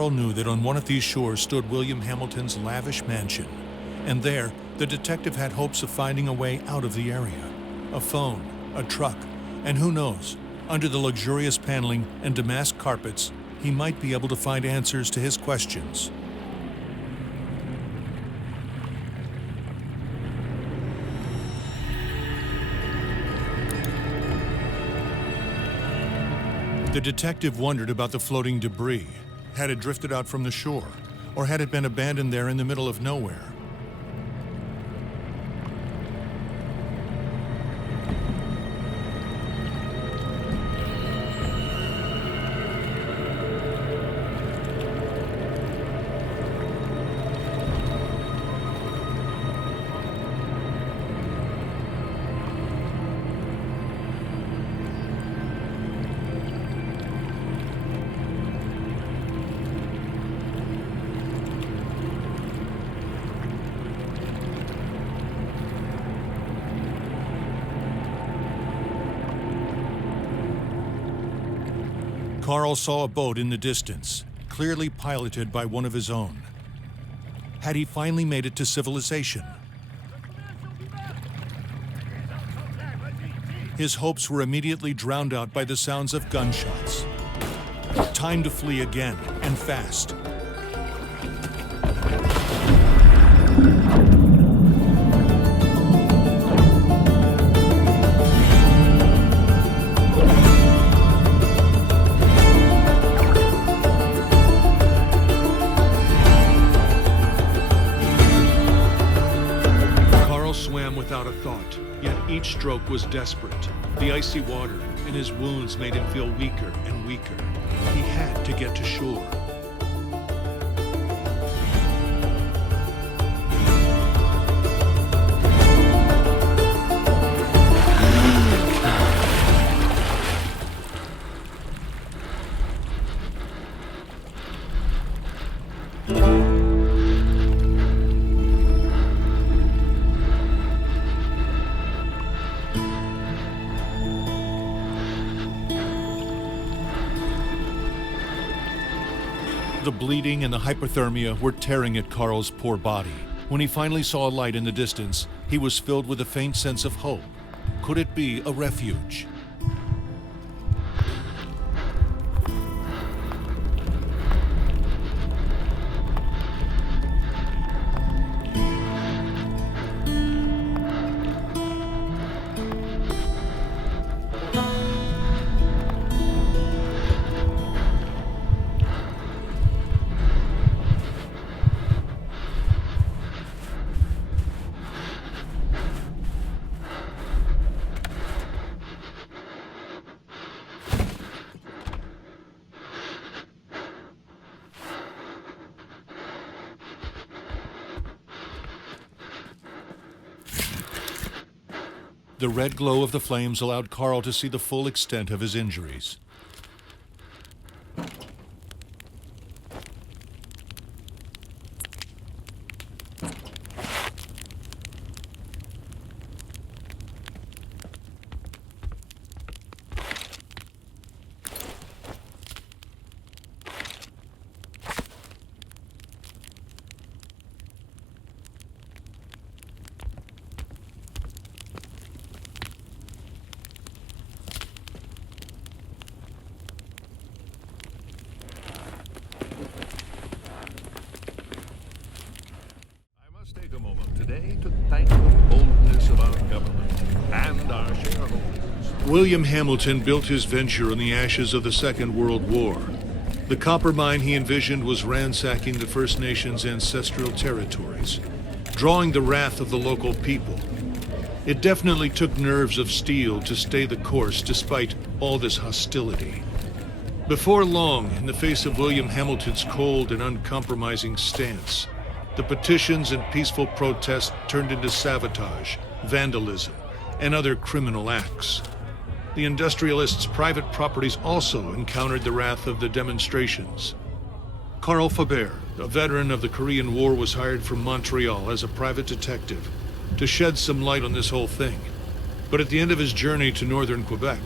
Carl knew that on one of these shores stood William Hamilton's lavish mansion, and there the detective had hopes of finding a way out of the area. A phone, a truck, and who knows, under the luxurious paneling and damask carpets, he might be able to find answers to his questions. The detective wondered about the floating debris. Had it drifted out from the shore, or had it been abandoned there in the middle of nowhere? Carl saw a boat in the distance, clearly piloted by one of his own. Had he finally made it to civilization? His hopes were immediately drowned out by the sounds of gunshots. Time to flee again, and fast. Without a thought, yet each stroke was desperate. The icy water in his wounds made him feel weaker and weaker. He had to get to shore. The bleeding and the hypothermia were tearing at Carl's poor body. When he finally saw a light in the distance, he was filled with a faint sense of hope. Could it be a refuge? The red glow of the flames allowed Carl to see the full extent of his injuries. Take a moment today to thank the boldness of our government and our shareholders. William Hamilton built his venture on the ashes of the Second World War. The copper mine he envisioned was ransacking the First Nations' ancestral territories, drawing the wrath of the local people. It definitely took nerves of steel to stay the course despite all this hostility. Before long, in the face of William Hamilton's cold and uncompromising stance, the petitions and peaceful protests turned into sabotage, vandalism, and other criminal acts. The industrialists' private properties also encountered the wrath of the demonstrations. Carl Faber, a veteran of the Korean War, was hired from Montreal as a private detective to shed some light on this whole thing. But at the end of his journey to northern Quebec,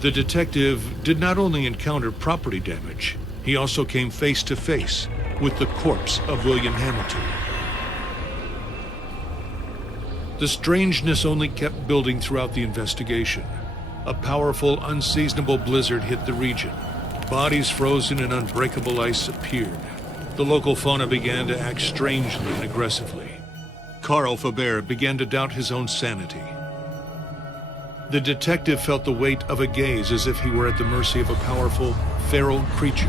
the detective did not only encounter property damage, He also came face to face with the corpse of William Hamilton. The strangeness only kept building throughout the investigation. A powerful, unseasonable blizzard hit the region. Bodies frozen in unbreakable ice appeared. The local fauna began to act strangely and aggressively. Carl Faber began to doubt his own sanity. The detective felt the weight of a gaze as if he were at the mercy of a powerful, feral creature,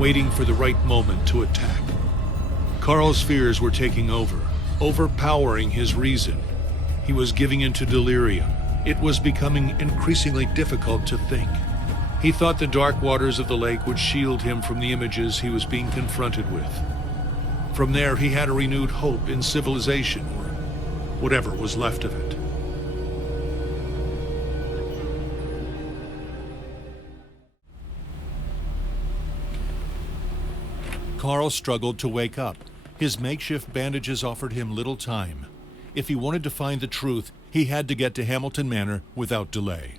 waiting for the right moment to attack. Carl's fears were taking over, overpowering his reason. He was giving into delirium. It was becoming increasingly difficult to think. He thought the dark waters of the lake would shield him from the images he was being confronted with. From there, he had a renewed hope in civilization, or whatever was left of it. Carl struggled to wake up. His makeshift bandages offered him little time. If he wanted to find the truth, he had to get to Hamilton Manor without delay.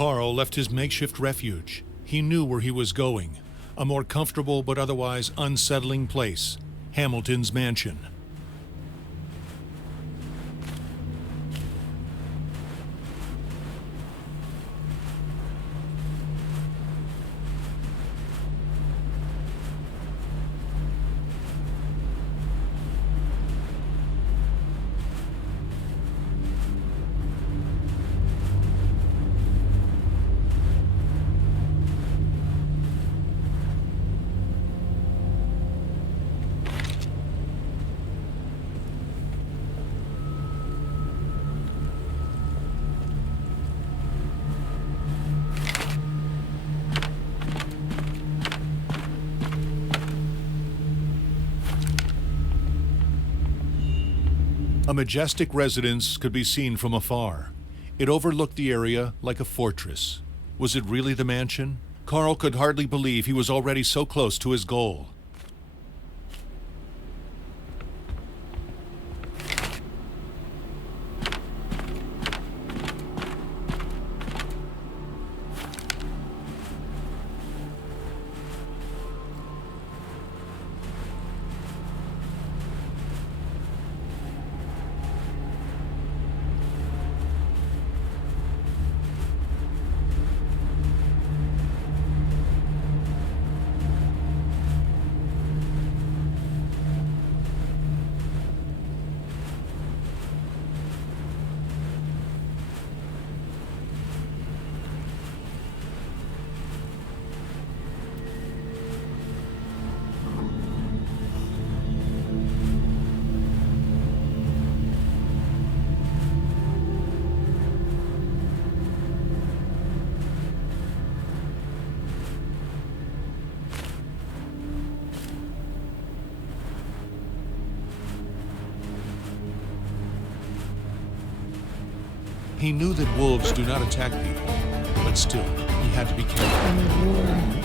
Carl left his makeshift refuge. He knew where he was going, a more comfortable but otherwise unsettling place, Hamilton's mansion. A majestic residence could be seen from afar. It overlooked the area like a fortress. Was it really the mansion? Carl could hardly believe he was already so close to his goal. He knew that wolves do not attack people, but still, he had to be careful.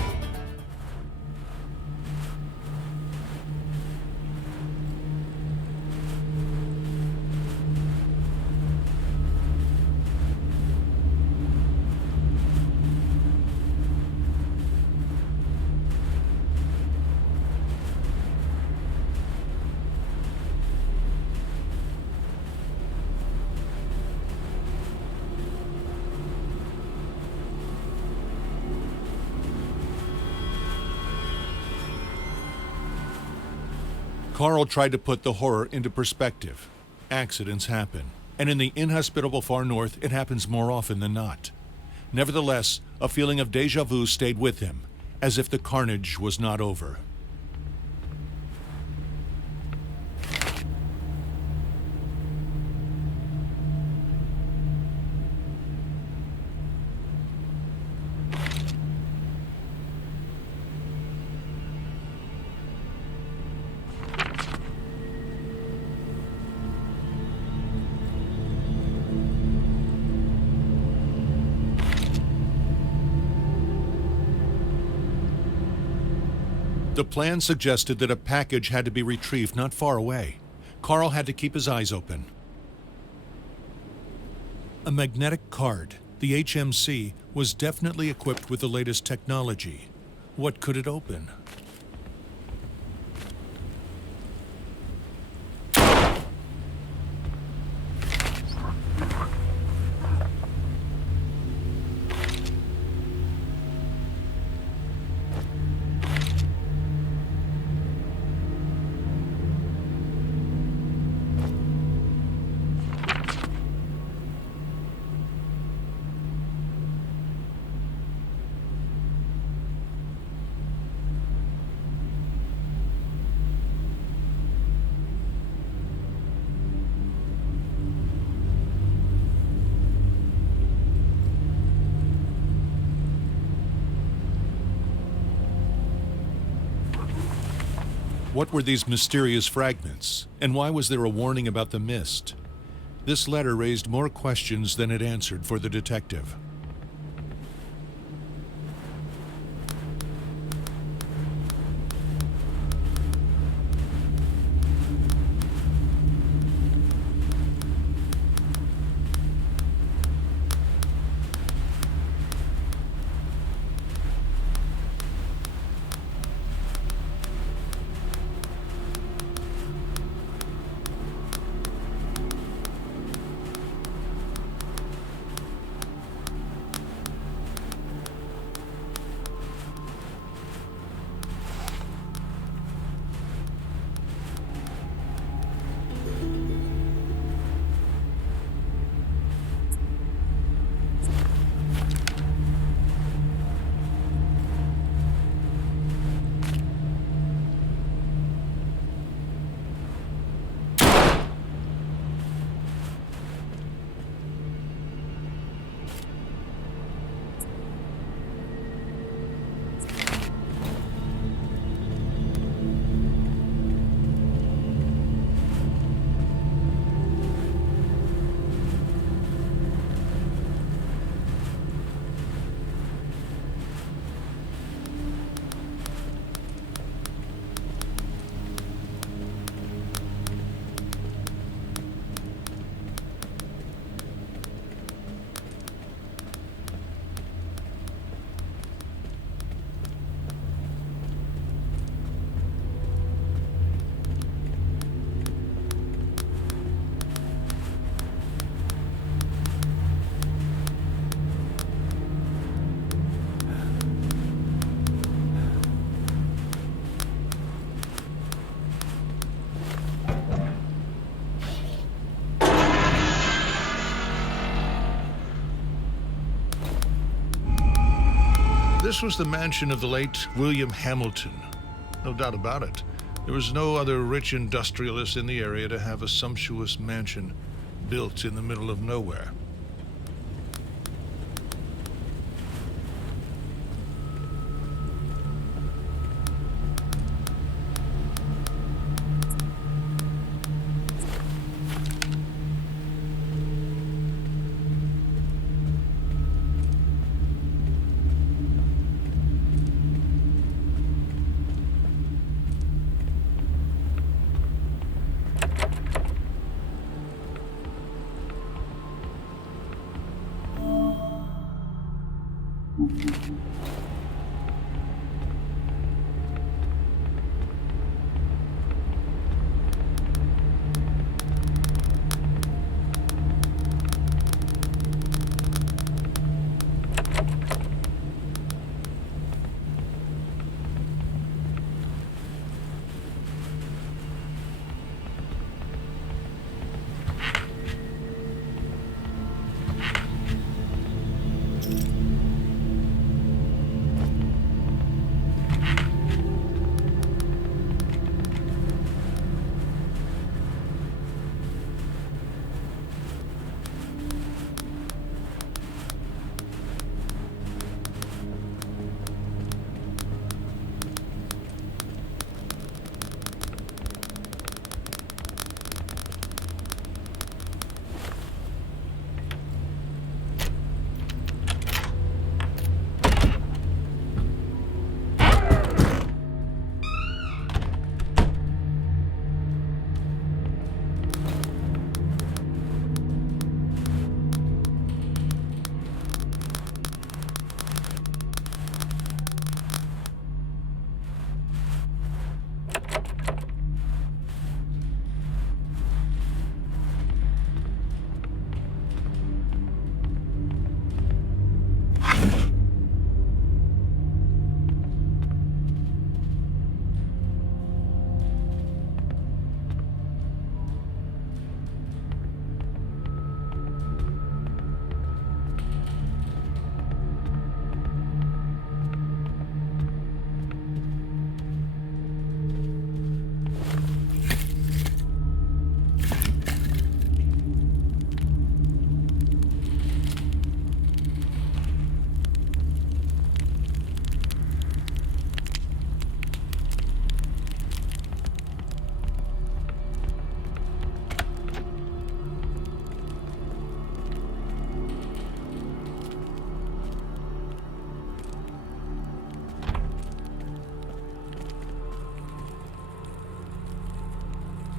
Carl tried to put the horror into perspective. Accidents happen, and in the inhospitable far north, it happens more often than not. Nevertheless, a feeling of déjà vu stayed with him, as if the carnage was not over. The plan suggested that a package had to be retrieved not far away. Carl had to keep his eyes open. A magnetic card, the HMC, was definitely equipped with the latest technology. What could it open? What were these mysterious fragments, and why was there a warning about the mist? This letter raised more questions than it answered for the detective. This was the mansion of the late William Hamilton. No doubt about it. There was no other rich industrialist in the area to have a sumptuous mansion built in the middle of nowhere.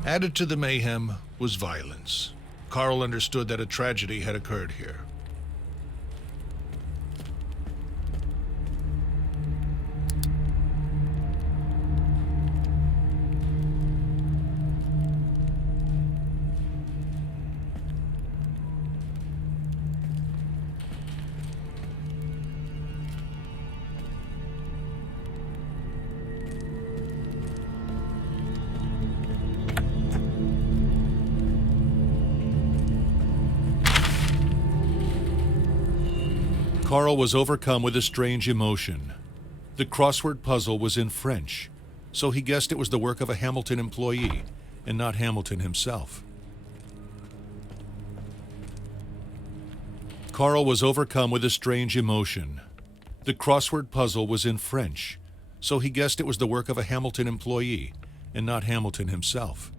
Added to the mayhem was violence. Carl understood that a tragedy had occurred here. Carl was overcome with a strange emotion. The crossword puzzle was in French, so he guessed it was the work of a Hamilton employee and not Hamilton himself. Carl was overcome with a strange emotion. The crossword puzzle was in French, so he guessed it was the work of a Hamilton employee and not Hamilton himself.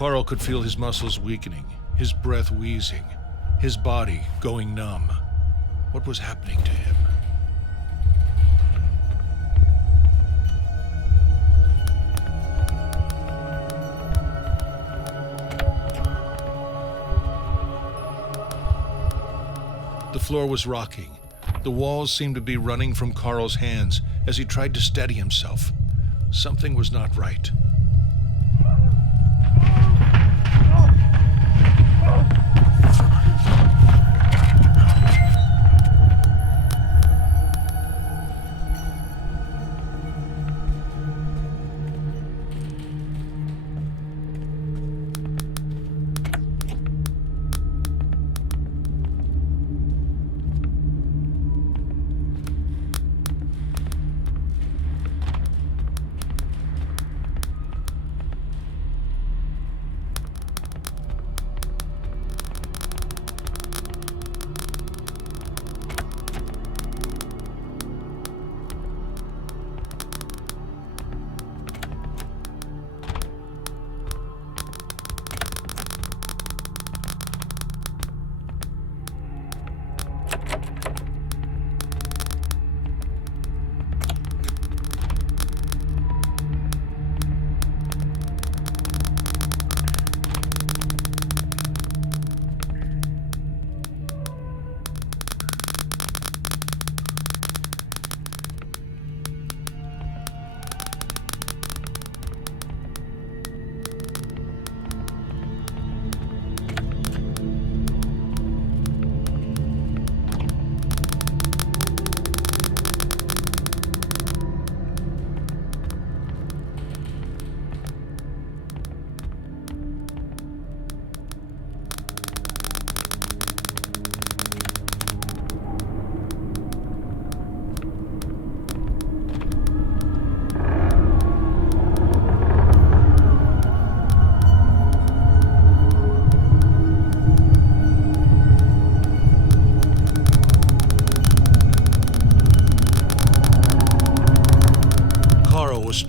Carl could feel his muscles weakening, his breath wheezing, his body going numb. What was happening to him? The floor was rocking. The walls seemed to be running from Carl's hands as he tried to steady himself. Something was not right.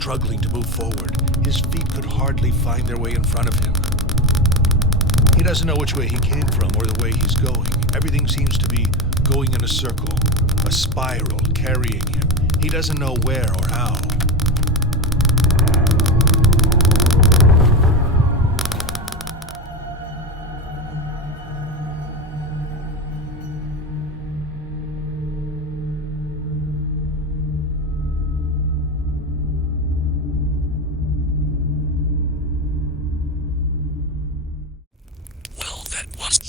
struggling to move forward. His feet could hardly find their way in front of him. He doesn't know which way he came from or the way he's going. Everything seems to be going in a circle, a spiral carrying him. He doesn't know where or how. Well, that was